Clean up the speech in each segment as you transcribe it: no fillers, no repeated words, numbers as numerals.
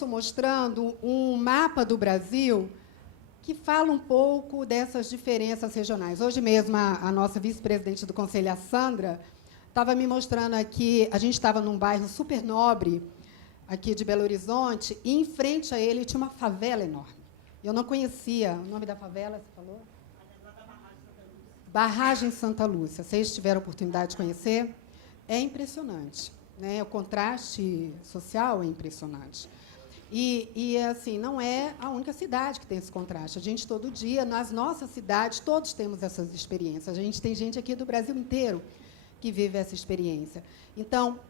começo mostrando um mapa do Brasil que fala um pouco dessas diferenças regionais. Hoje mesmo, a nossa vice-presidente do Conselho, a Sandra, estava me mostrando aqui, a gente estava num bairro super nobre, aqui de Belo Horizonte, e, em frente a ele, tinha uma favela enorme. Eu não conhecia o nome da favela, você falou? Barragem Santa Lúcia. Vocês tiveram a oportunidade de conhecer? É impressionante, né? O contraste social é impressionante. E, assim, não é a única cidade que tem esse contraste. A gente, todo dia, nas nossas cidades, todos temos essas experiências. A gente tem gente aqui do Brasil inteiro que vive essa experiência. Então,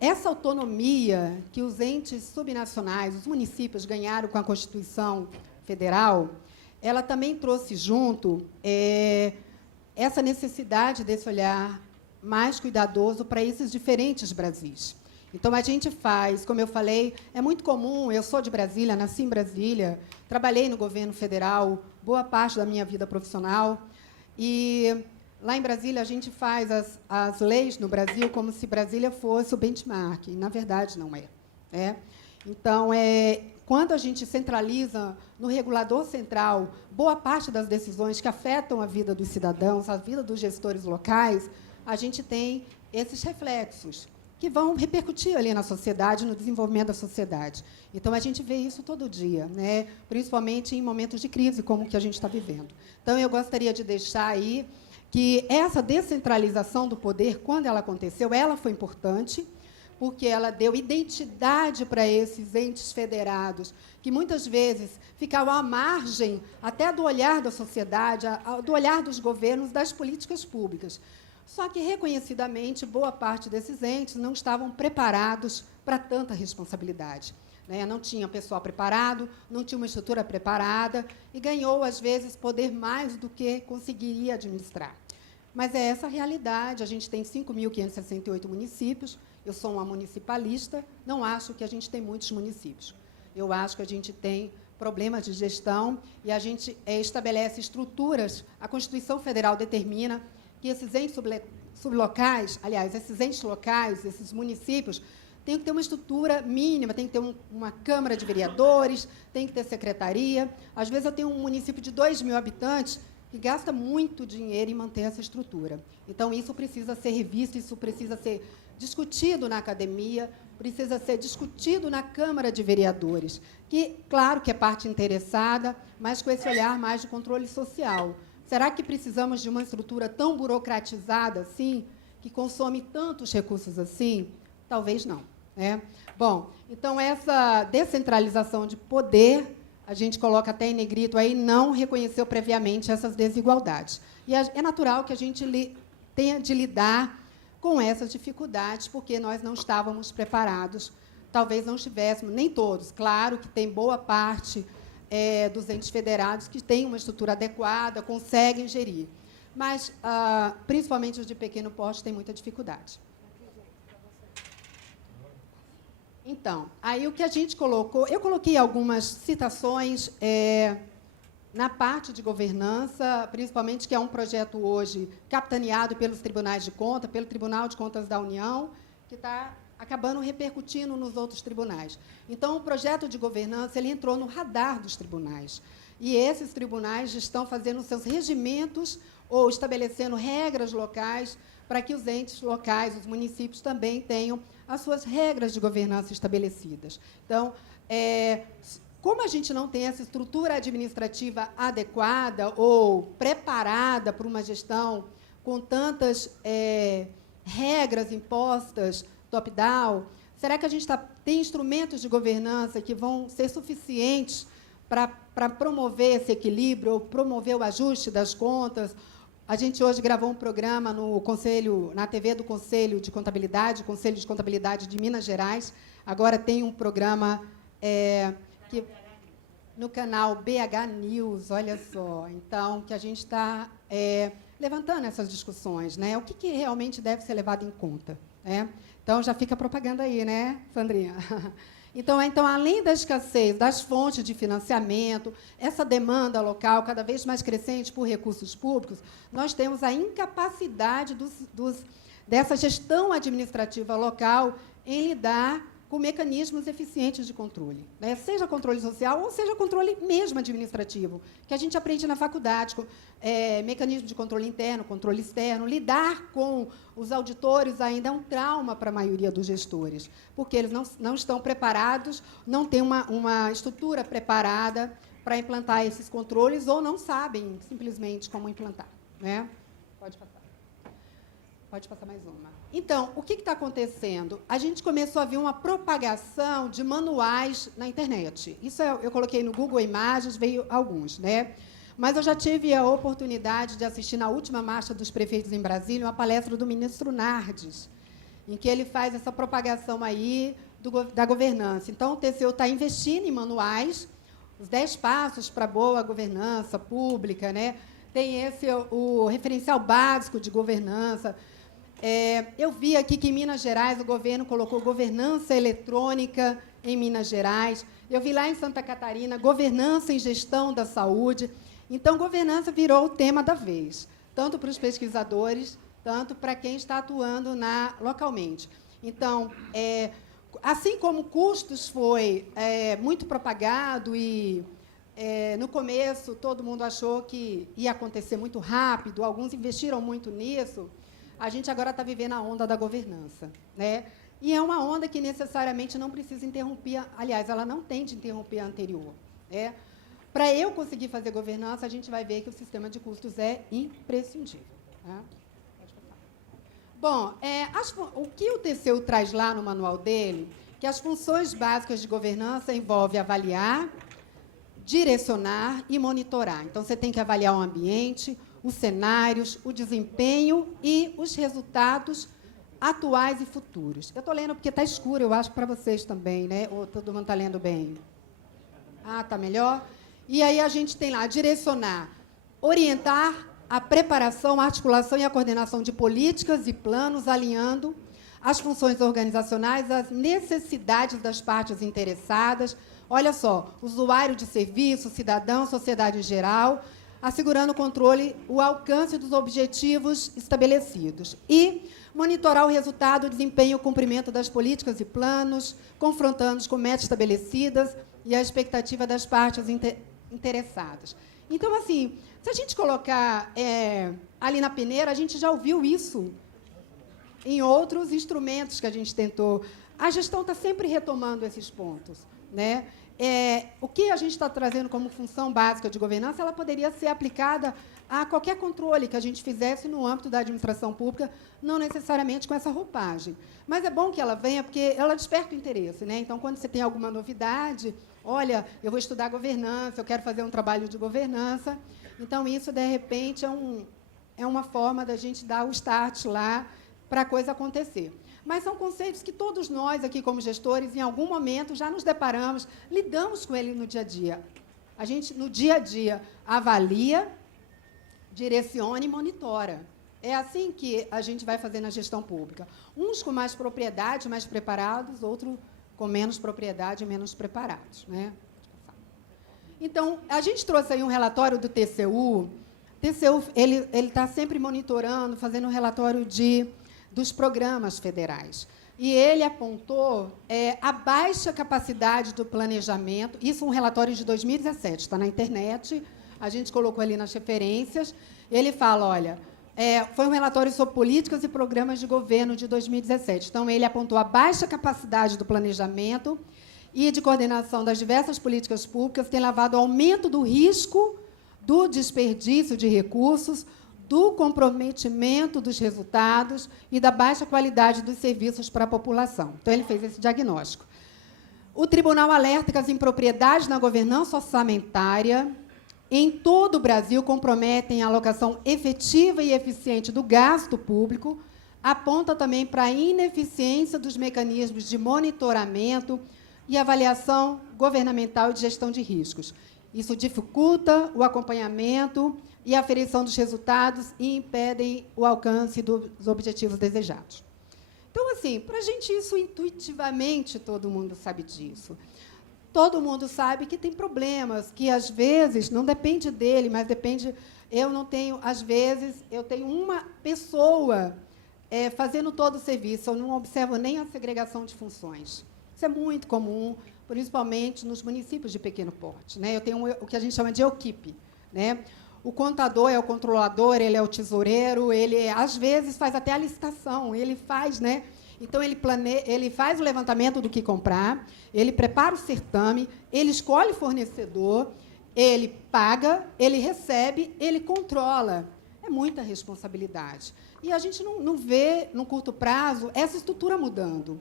essa autonomia que os entes subnacionais, os municípios, ganharam com a Constituição Federal, ela também trouxe junto essa necessidade desse olhar mais cuidadoso para esses diferentes Brasis. Então, a gente faz, como eu falei, é muito comum, eu sou de Brasília, nasci em Brasília, trabalhei no governo federal boa parte da minha vida profissional, e lá em Brasília a gente faz as leis no Brasil como se Brasília fosse o benchmark, e, na verdade, não é. Então, quando a gente centraliza no regulador central boa parte das decisões que afetam a vida dos cidadãos, a vida dos gestores locais, a gente tem esses reflexos que vão repercutir ali na sociedade, no desenvolvimento da sociedade. Então, a gente vê isso todo dia, né? Principalmente em momentos de crise, como o que a gente está vivendo. Então, eu gostaria de deixar aí que essa descentralização do poder, quando ela aconteceu, ela foi importante, porque ela deu identidade para esses entes federados, que muitas vezes ficavam à margem até do olhar da sociedade, do olhar dos governos, das políticas públicas. Só que, reconhecidamente, boa parte desses entes não estavam preparados para tanta responsabilidade, né? Não tinha pessoal preparado, não tinha uma estrutura preparada e ganhou, às vezes, poder mais do que conseguiria administrar. Mas é essa a realidade. A gente tem 5.568 municípios. Eu sou uma municipalista, não acho que a gente tem muitos municípios. Eu acho que a gente tem problemas de gestão e a gente estabelece estruturas. A Constituição Federal determina que esses entes sublocais, aliás, esses entes locais, esses municípios, têm que ter uma estrutura mínima, tem que ter uma Câmara de Vereadores, tem que ter secretaria. Às vezes, eu tenho um município de 2.000 habitantes que gasta muito dinheiro em manter essa estrutura. Então, isso precisa ser revisto, isso precisa ser discutido na academia, precisa ser discutido na Câmara de Vereadores, que, claro, que é parte interessada, mas com esse olhar mais de controle social. Será que precisamos de uma estrutura tão burocratizada assim, que consome tantos recursos assim? Talvez não, né? Bom, então, essa descentralização de poder, a gente coloca até em negrito aí, não reconheceu previamente essas desigualdades. E é natural que a gente tenha de lidar com essas dificuldades, porque nós não estávamos preparados, talvez não estivéssemos, nem todos. Claro que tem boa parte dos entes federados que têm uma estrutura adequada, conseguem gerir. Mas, principalmente os de pequeno porte, têm muita dificuldade. Então, aí o que a gente colocou... Eu coloquei algumas citações na parte de governança, principalmente, que é um projeto hoje capitaneado pelos tribunais de contas, pelo Tribunal de Contas da União, que está acabando repercutindo nos outros tribunais. Então, o projeto de governança ele entrou no radar dos tribunais. E esses tribunais estão fazendo seus regimentos ou estabelecendo regras locais para que os entes locais, os municípios, também tenham as suas regras de governança estabelecidas. Então, como a gente não tem essa estrutura administrativa adequada ou preparada para uma gestão com tantas regras impostas, top-down, será que a gente tem instrumentos de governança que vão ser suficientes para promover esse equilíbrio, ou promover o ajuste das contas? A gente hoje gravou um programa na TV do Conselho de Contabilidade, Conselho de Contabilidade de Minas Gerais. Agora tem um programa no canal BH News, olha só. Então, que a gente está levantando essas discussões, né? O que realmente deve ser levado em conta, né? Então, já fica a propaganda aí, né, Sandrinha? Então, além da escassez das fontes de financiamento, essa demanda local cada vez mais crescente por recursos públicos, nós temos a incapacidade dessa gestão administrativa local em lidar com mecanismos eficientes de controle, né? Seja controle social ou seja controle mesmo administrativo, que a gente aprende na faculdade, com, mecanismo de controle interno, controle externo. Lidar com os auditores ainda é um trauma para a maioria dos gestores, porque eles não estão preparados, não têm uma estrutura preparada para implantar esses controles ou não sabem simplesmente como implantar, né? Pode passar. Pode passar mais uma. Então, o que está acontecendo? A gente começou a ver uma propagação de manuais na internet. Isso eu coloquei no Google Imagens, veio alguns, né? Mas eu já tive a oportunidade de assistir na última marcha dos prefeitos em Brasília uma palestra do ministro Nardes, em que ele faz essa propagação aí da governança. Então, o TCU está investindo em manuais, os 10 passos para boa governança pública, né? Tem o referencial básico de governança. Eu vi aqui que em Minas Gerais o governo colocou governança eletrônica em Minas Gerais. Eu vi lá em Santa Catarina governança em gestão da saúde. Então, governança virou o tema da vez, tanto para os pesquisadores, tanto para quem está atuando localmente. Então, assim como custos foi muito propagado e, no começo, todo mundo achou que ia acontecer muito rápido, alguns investiram muito nisso, a gente agora está vivendo a onda da governança, né? E é uma onda que necessariamente não precisa interromper, aliás, ela não tem de interromper a anterior, né? Para eu conseguir fazer governança, a gente vai ver que o sistema de custos é imprescindível, né? Pode passar. Bom, o que o TCU traz lá no manual dele, que as funções básicas de governança envolvem avaliar, direcionar e monitorar. Então, você tem que avaliar o ambiente, os cenários, o desempenho e os resultados atuais e futuros. Eu estou lendo porque está escuro, eu acho, para vocês também, né? Ou todo mundo está lendo bem? Ah, está melhor? E aí a gente tem lá, direcionar, orientar a preparação, a articulação e a coordenação de políticas e planos, alinhando as funções organizacionais às necessidades das partes interessadas. Olha só, usuário de serviço, cidadão, sociedade em geral, assegurando o controle, o alcance dos objetivos estabelecidos. E monitorar o resultado, o desempenho e o cumprimento das políticas e planos, confrontando-os com metas estabelecidas e a expectativa das partes interessadas. Então, assim, se a gente colocar ali na peneira, a gente já ouviu isso em outros instrumentos que a gente tentou. A gestão está sempre retomando esses pontos, né? O que a gente está trazendo como função básica de governança, ela poderia ser aplicada a qualquer controle que a gente fizesse no âmbito da administração pública, não necessariamente com essa roupagem. Mas é bom que ela venha, porque ela desperta o interesse, né? Então, quando você tem alguma novidade, olha, eu vou estudar governança, eu quero fazer um trabalho de governança. Então, isso, de repente, é uma forma da gente dar o start lá para a coisa acontecer. Mas são conceitos que todos nós, aqui como gestores, em algum momento já nos deparamos, lidamos com ele no dia a dia. A gente, no dia a dia, avalia, direciona e monitora. É assim que a gente vai fazer na gestão pública. Uns com mais propriedade, mais preparados, outros com menos propriedade e menos preparados, né? Então, a gente trouxe aí um relatório do TCU. O TCU ele está sempre monitorando, fazendo um relatório dos programas federais. E ele apontou a baixa capacidade do planejamento. Isso é um relatório de 2017, está na internet, a gente colocou ali nas referências. Ele fala, olha, foi um relatório sobre políticas e programas de governo de 2017. Então, ele apontou a baixa capacidade do planejamento e de coordenação das diversas políticas públicas, tem levado ao aumento do risco do desperdício de recursos, do comprometimento dos resultados e da baixa qualidade dos serviços para a população. Então, ele fez esse diagnóstico. O tribunal alerta que as impropriedades na governança orçamentária em todo o Brasil comprometem a alocação efetiva e eficiente do gasto público, aponta também para a ineficiência dos mecanismos de monitoramento e avaliação governamental e de gestão de riscos. Isso dificulta o acompanhamento e a aferição dos resultados e impedem o alcance dos objetivos desejados. Então, assim, para a gente isso intuitivamente, todo mundo sabe disso. Todo mundo sabe que tem problemas, que às vezes não depende dele, mas depende. Eu não tenho, às vezes, eu tenho uma pessoa fazendo todo o serviço, eu não observo nem a segregação de funções. Isso é muito comum, principalmente nos municípios de pequeno porte, né? Eu tenho o que a gente chama de equipe, né? O contador é o controlador, ele é o tesoureiro, ele, às vezes, faz até a licitação, ele faz, né? Então, ele faz o levantamento do que comprar, ele prepara o certame, ele escolhe fornecedor, ele paga, ele recebe, ele controla. É muita responsabilidade. E a gente não vê, no curto prazo, essa estrutura mudando.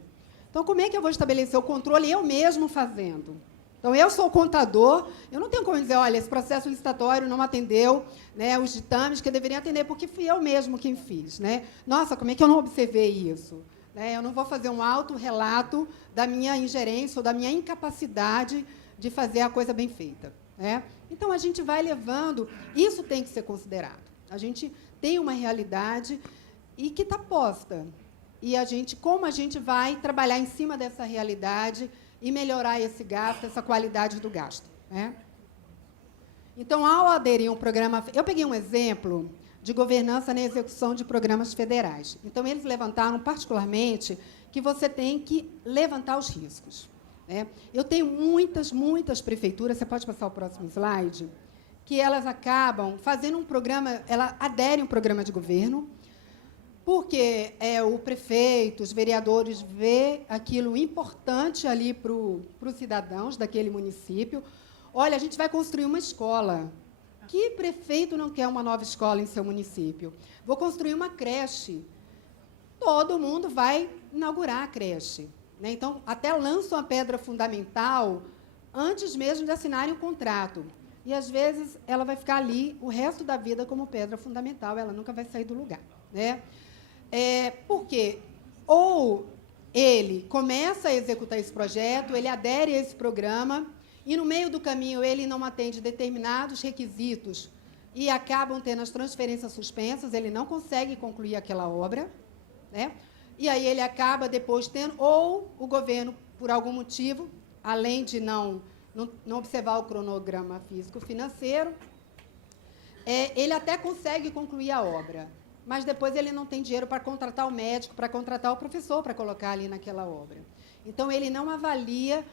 Então, como é que eu vou estabelecer o controle eu mesmo fazendo? Então, eu sou o contador, eu não tenho como dizer, olha, esse processo licitatório não atendeu, né, os ditames que eu deveria atender, porque fui eu mesmo quem fiz. Né? Nossa, como é que eu não observei isso? Né? Eu não vou fazer um autorrelato da minha ingerência ou da minha incapacidade de fazer a coisa bem feita. Né? Então, a gente vai levando, isso tem que ser considerado. A gente tem uma realidade e que está posta. E como a gente vai trabalhar em cima dessa realidade e melhorar esse gasto, essa qualidade do gasto. Né? Então, ao aderir a um programa... Eu peguei um exemplo de governança na execução de programas federais. Então, eles levantaram, particularmente, que você tem que levantar os riscos. Né? Eu tenho muitas prefeituras, você pode passar o próximo slide, que elas acabam fazendo um programa, ela adere a um programa de governo, porque o prefeito, os vereadores vê aquilo importante ali para os cidadãos daquele município. Olha, a gente vai construir uma escola. Que prefeito não quer uma nova escola em seu município? Vou construir uma creche. Todo mundo vai inaugurar a creche. Né? Então, até lançam a pedra fundamental antes mesmo de assinarem o contrato. E, às vezes, ela vai ficar ali o resto da vida como pedra fundamental, ela nunca vai sair do lugar. Né? Porque ou ele começa a executar esse projeto, ele adere a esse programa, e, no meio do caminho, ele não atende determinados requisitos e acabam tendo as transferências suspensas, ele não consegue concluir aquela obra, né? E aí ele acaba depois tendo, ou o governo, por algum motivo, além de não observar o cronograma físico-financeiro, ele até consegue concluir a obra, mas depois ele não tem dinheiro para contratar o médico, para contratar o professor para colocar ali naquela obra. Então, ele não avalia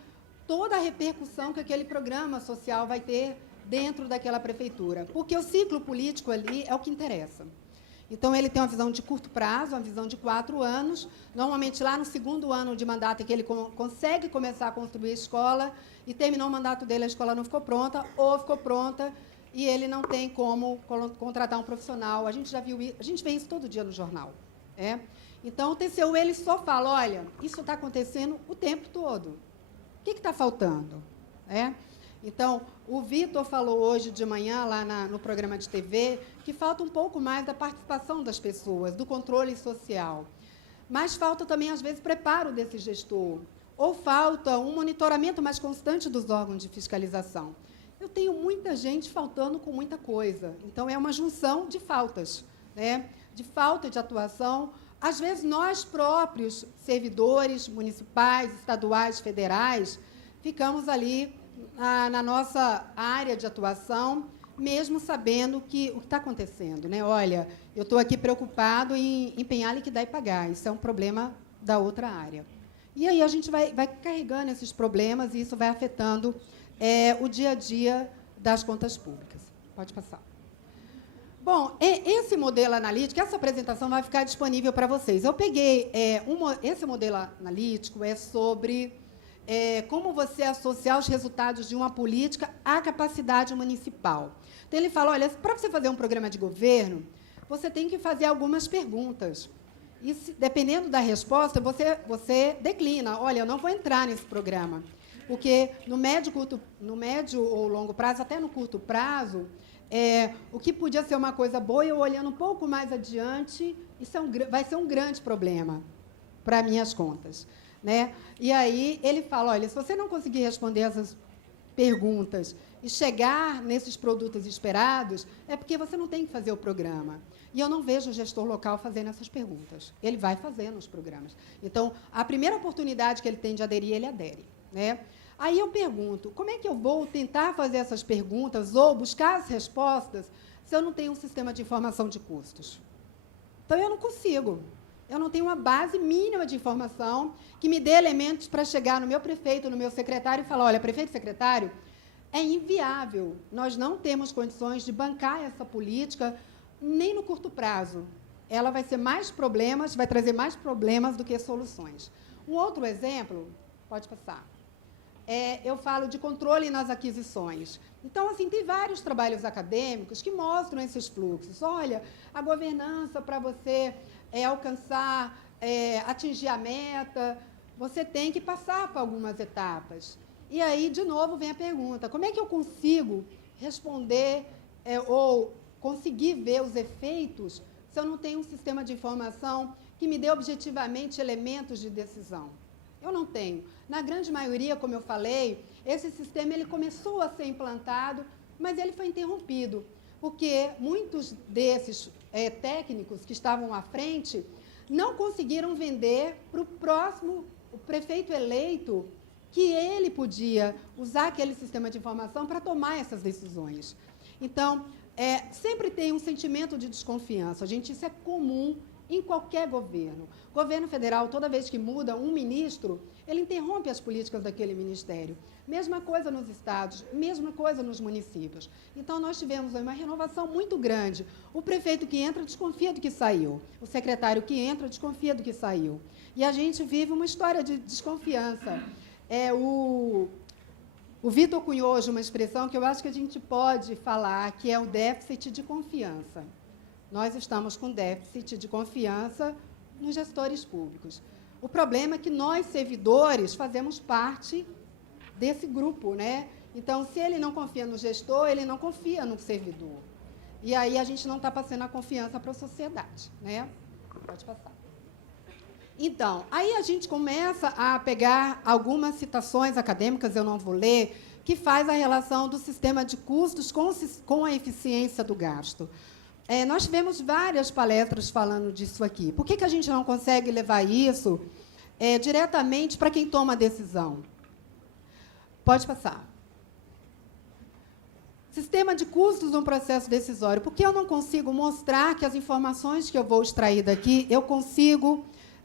toda a repercussão que aquele programa social vai ter dentro daquela prefeitura, porque o ciclo político ali é o que interessa. Então, ele tem uma visão de curto prazo, uma visão de 4 anos. Normalmente, lá no 2º ano de mandato, é que ele consegue começar a construir a escola, e terminou o mandato dele, a escola não ficou pronta, ou ficou pronta, e ele não tem como contratar um profissional. A gente já viu isso, a gente vê isso todo dia no jornal. Então, o TCU ele só fala, olha, isso está acontecendo o tempo todo. O que está faltando? Então, o Vitor falou hoje de manhã, lá no programa de TV, que falta um pouco mais da participação das pessoas, do controle social. Mas falta também, às vezes, preparo desse gestor, ou falta um monitoramento mais constante dos órgãos de fiscalização. Eu tenho muita gente faltando com muita coisa. Então, é uma junção de faltas, né? De falta de atuação. Às vezes, nós próprios, servidores municipais, estaduais, federais, ficamos ali na nossa área de atuação, mesmo sabendo o que está acontecendo. Né? Olha, eu estou aqui preocupado em empenhar, liquidar e pagar. Isso é um problema da outra área. E aí a gente vai carregando esses problemas e isso vai afetando o dia a dia das contas públicas. Pode passar. Bom, esse modelo analítico, essa apresentação vai ficar disponível para vocês. Eu peguei esse modelo analítico é sobre como você associar os resultados de uma política à capacidade municipal. Então, ele fala, olha, para você fazer um programa de governo, você tem que fazer algumas perguntas. E, dependendo da resposta, você declina. Olha, eu não vou entrar nesse programa. Porque no médio ou longo prazo, até no curto prazo, o que podia ser uma coisa boa, eu olhando um pouco mais adiante, isso vai ser um grande problema para minhas contas. Né? E aí ele fala, olha, se você não conseguir responder essas perguntas e chegar nesses produtos esperados, é porque você não tem que fazer o programa. E eu não vejo o gestor local fazendo essas perguntas. Ele vai fazendo os programas. Então, a primeira oportunidade que ele tem de aderir, ele adere. Né? Aí eu pergunto, como é que eu vou tentar fazer essas perguntas ou buscar as respostas se eu não tenho um sistema de informação de custos? Então, eu não consigo. eu não tenho uma base mínima de informação que me dê elementos para chegar no meu prefeito, no meu secretário e falar, olha, prefeito e secretário, é inviável. Nós não temos condições de bancar essa política nem no curto prazo. Ela vai ser mais problemas, vai trazer mais problemas do que soluções. Um outro exemplo, pode passar, eu falo de controle nas aquisições. Então, assim, tem vários trabalhos acadêmicos que mostram esses fluxos. Olha, a governança para você alcançar, atingir a meta, você tem que passar por algumas etapas. E aí, de novo, vem a pergunta, como é que eu consigo responder ou conseguir ver os efeitos se eu não tenho um sistema de informação que me dê objetivamente elementos de decisão? Eu não tenho. Na grande maioria, como eu falei, esse sistema ele começou a ser implantado, mas ele foi interrompido, porque muitos desses técnicos que estavam à frente não conseguiram vender para o próximo, o prefeito eleito, que ele podia usar aquele sistema de informação para tomar essas decisões. Então, sempre tem um sentimento de desconfiança. Gente, isso é comum em qualquer governo. Governo federal, toda vez que muda um ministro, ele interrompe as políticas daquele ministério. Mesma coisa nos estados, mesma coisa nos municípios. Então, nós tivemos uma renovação muito grande. O prefeito que entra desconfia do que saiu. O secretário que entra desconfia do que saiu. E a gente vive uma história de desconfiança. O Vitor cunhou hoje uma expressão que eu acho que a gente pode falar, que é o déficit de confiança. Nós estamos com déficit de confiança nos gestores públicos. O problema é que nós, servidores, fazemos parte desse grupo, né? Então, se ele não confia no gestor, ele não confia no servidor. E aí a gente não está passando a confiança para a sociedade, né? Pode passar. Então, aí a gente começa a pegar algumas citações acadêmicas, eu não vou ler, que faz a relação do sistema de custos com a eficiência do gasto. Nós tivemos várias palestras falando disso aqui. Por que a gente não consegue levar isso diretamente para quem toma a decisão? Pode passar. Sistema de custos no processo decisório. Por que eu não consigo mostrar que as informações que eu vou extrair daqui, eu consigo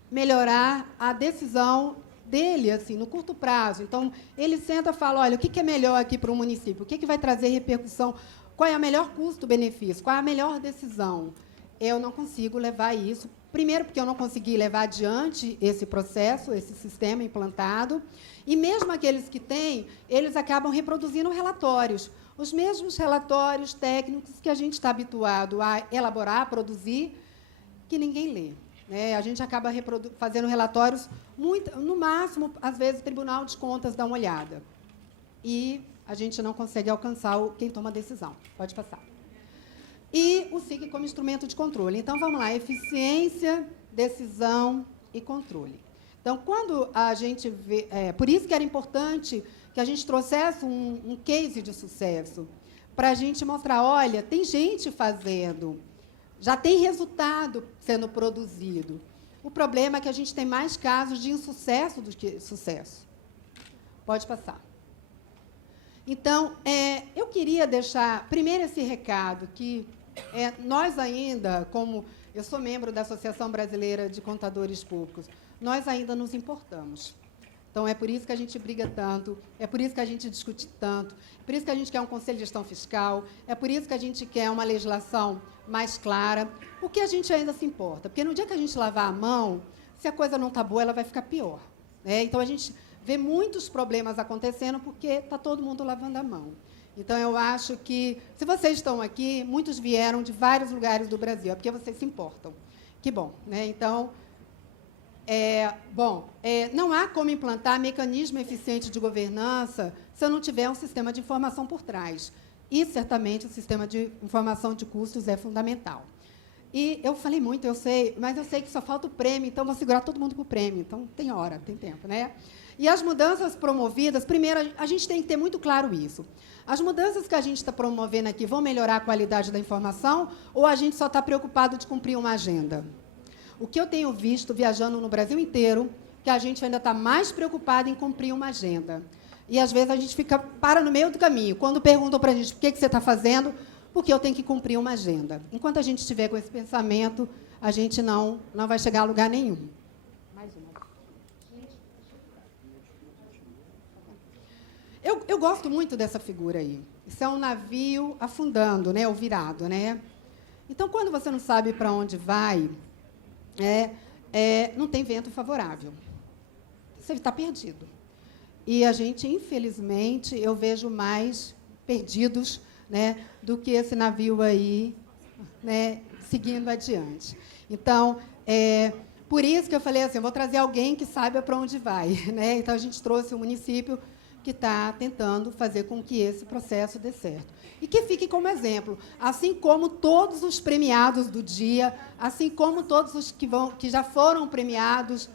melhorar a decisão dele, assim, no curto prazo? Então, ele senta e fala, olha, o que é melhor aqui para o município? O que vai trazer repercussão? Qual é o melhor custo-benefício? Qual é a melhor decisão? Eu não consigo levar isso. Primeiro, porque eu não consegui levar adiante esse processo, esse sistema implantado. E mesmo aqueles que têm, eles acabam reproduzindo relatórios. Os mesmos relatórios técnicos que a gente está habituado a elaborar, a produzir, que ninguém lê. A gente acaba fazendo relatórios, no máximo, às vezes, o Tribunal de Contas dá uma olhada. E a gente não consegue alcançar quem toma a decisão. Pode passar. E o SIC como instrumento de controle. Então, vamos lá, eficiência, decisão e controle. Então, quando a gente vê... por isso que era importante que a gente trouxesse um case de sucesso, para a gente mostrar, olha, tem gente fazendo, já tem resultado sendo produzido. O problema é que a gente tem mais casos de insucesso do que sucesso. Pode passar. Então, eu queria deixar, primeiro, esse recado, que nós ainda, como eu sou membro da Associação Brasileira de Contadores Públicos, nós ainda nos importamos. Então, é por isso que a gente briga tanto, é por isso que a gente discute tanto, é por isso que a gente quer um Conselho de Gestão Fiscal, é por isso que a gente quer uma legislação mais clara, porque a gente ainda se importa. Porque no dia que a gente lavar a mão, se a coisa não está boa, ela vai ficar pior. Então, a gente vê muitos problemas acontecendo porque está todo mundo lavando a mão. Então, eu acho que, se vocês estão aqui, muitos vieram de vários lugares do Brasil, é porque vocês se importam. Que bom. Então, não há como implantar mecanismo eficiente de governança se eu não tiver um sistema de informação por trás. E, certamente, o sistema de informação de custos é fundamental. E eu falei muito, eu sei, mas eu sei que só falta o prêmio, então vou segurar todo mundo para o prêmio. Então, tem hora, tem tempo, né? E as mudanças promovidas, primeiro, a gente tem que ter muito claro isso. As mudanças que a gente está promovendo aqui vão melhorar a qualidade da informação ou a gente só está preocupado de cumprir uma agenda? O que eu tenho visto, viajando no Brasil inteiro, que a gente ainda está mais preocupado em cumprir uma agenda. E, às vezes, a gente para no meio do caminho. Quando perguntam para a gente o que você está fazendo, porque eu tenho que cumprir uma agenda. Enquanto a gente estiver com esse pensamento, a gente não vai chegar a lugar nenhum. Mais uma. Eu gosto muito dessa figura aí. Isso é um navio afundando, né, ou virado, né? Então, quando você não sabe para onde vai, não tem vento favorável. Você está perdido. E a gente, infelizmente, eu vejo mais perdidos, né, do que esse navio aí, né, seguindo adiante. Então, por isso que eu falei assim, eu vou trazer alguém que saiba para onde vai, né? Então, a gente trouxe o município que está tentando fazer com que esse processo dê certo. E que fique como exemplo, assim como todos os premiados do dia, assim como todos os que já foram premiados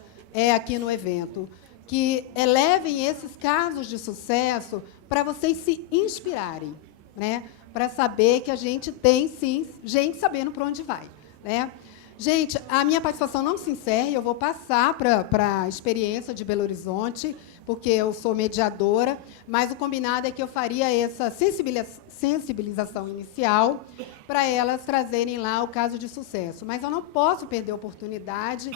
aqui no evento, que elevem esses casos de sucesso para vocês se inspirarem, né? Para saber que a gente tem, sim, gente sabendo para onde vai, né? Gente, a minha participação não se encerra, eu vou passar para a experiência de Belo Horizonte, porque eu sou mediadora, mas o combinado é que eu faria essa sensibilização inicial para elas trazerem lá o caso de sucesso. Mas eu não posso perder a oportunidade.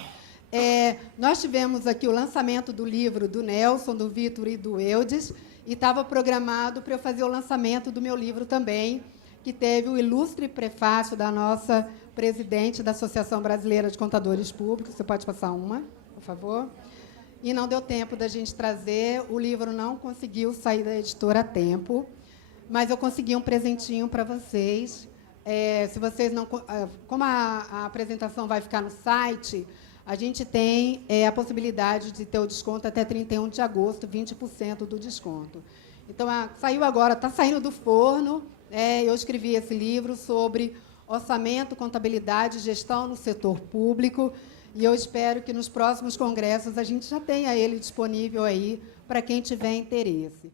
Nós tivemos aqui o lançamento do livro do Nelson, do Vitor e do Eudes, e estava programado para eu fazer o lançamento do meu livro também, que teve o ilustre prefácio da nossa presidente da Associação Brasileira de Contadores Públicos. Você pode passar uma, por favor? E não deu tempo da gente trazer, o livro não conseguiu sair da editora a tempo, mas eu consegui um presentinho para vocês. Se vocês não, como a apresentação vai ficar no site, a gente tem a possibilidade de ter o desconto até 31 de agosto, 20% do desconto. Então, saiu agora, está saindo do forno. Eu escrevi esse livro sobre orçamento, contabilidade e gestão no setor público, e eu espero que nos próximos congressos a gente já tenha ele disponível aí para quem tiver interesse.